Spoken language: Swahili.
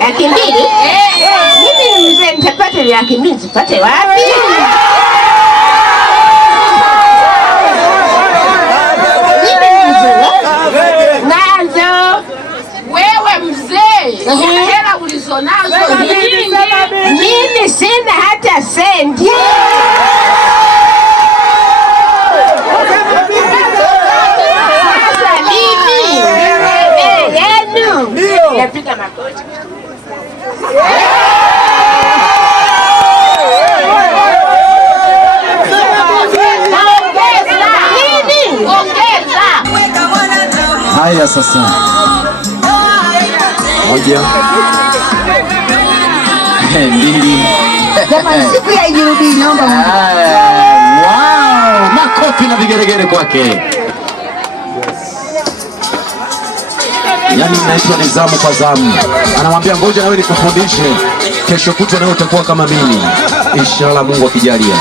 Laki mbili? Mimi mzee nitapata laki mbili, nipate wapi? Nazo wewe mzee, hela ulizonazo nyingi. Mimi sina hata senti. Sasa mimi yenu napiga magoti. Haya sasa. Moja. Mbili. Jamani, siku ya Ijumaa naomba wow, makofi na vigeregere kwake. Yani naitwa nizamu kwa zamu. Anamwambia ngoja nawe nikufundishe. Kesho kutwa nawe utakuwa kama mimi. Inshallah Mungu akijalia.